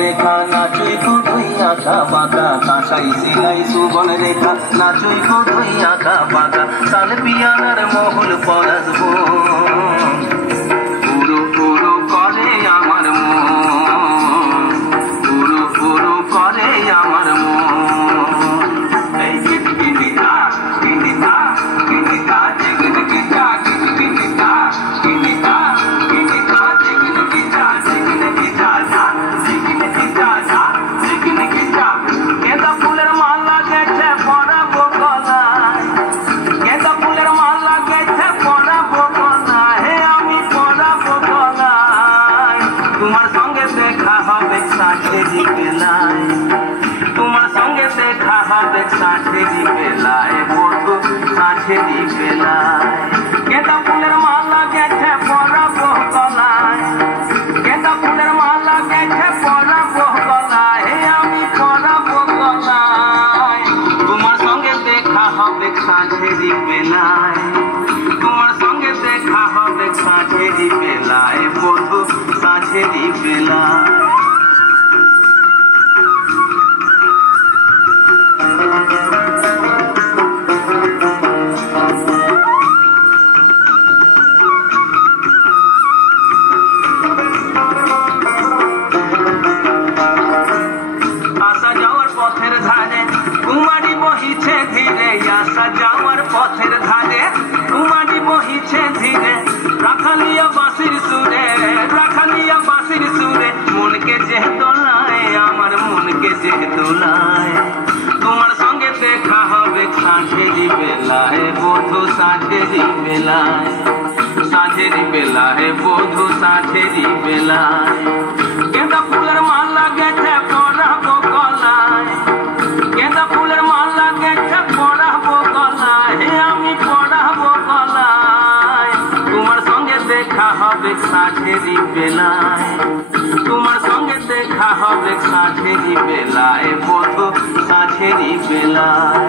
রেখা নাচুই কুধুই আঁকা বাঁকা কাঁসাই সিলাই সুবন রেখা নাচুই কুধুই আঁকা বাঁকা তাল পিয়ানার মহুল পরাসব পুরো পুরো করে আমার মন পুরো পুরো করে আমার মন তোমার সঙ্গে দেখা হবে সাঁঝেরি বেলায় তোমার সঙ্গে দেখা হবে সাঁঝেরি বেলায় বধু সাঁঝেরি বেলায় গেঁদা ফুলের মালা গেছে পরাবো গলায় গেঁদা ফুলের মালা গেছে পরাবো গলায় আমি পরাবো গলায় তোমার সঙ্গে দেখা হবে সাঁঝেরি বেলায় তোমার সঙ্গে দেখা হবে সাঁঝেরি বেলায় বধু সাঁঝেরি বেলায় আসা যাওয়ার পথের ধারে কুমারী বহিছে ধীরে আসা যাওয়ার পথের ধারে কুমারী বহিছে ধীরে রাখালিয়া বাঁশির সুরে রাখালিয়া বাঁশির সুরে মনকে যে দোলায় আমার মনকে যে দোলায় তোমার সঙ্গে দেখা হবে সাঁঝেরি বেলায় বধু সাঁঝেরি বেলায় সাঁঝেরি বেলায় বধু সাঁঝেরি বেলায় গেঁদা ফুলের মালা গেছে পরাবো গলায় গেঁদা ফুলের মালা গেছে পরাবো গলায় আমি পরাবো গলায় তোমার সঙ্গে দেখা হবে সাঁঝেরি বেলায় তোমার সঙ্গে দেখা হবে সাঁঝেরি বেলায় বধু সাঁঝেরি বেলায়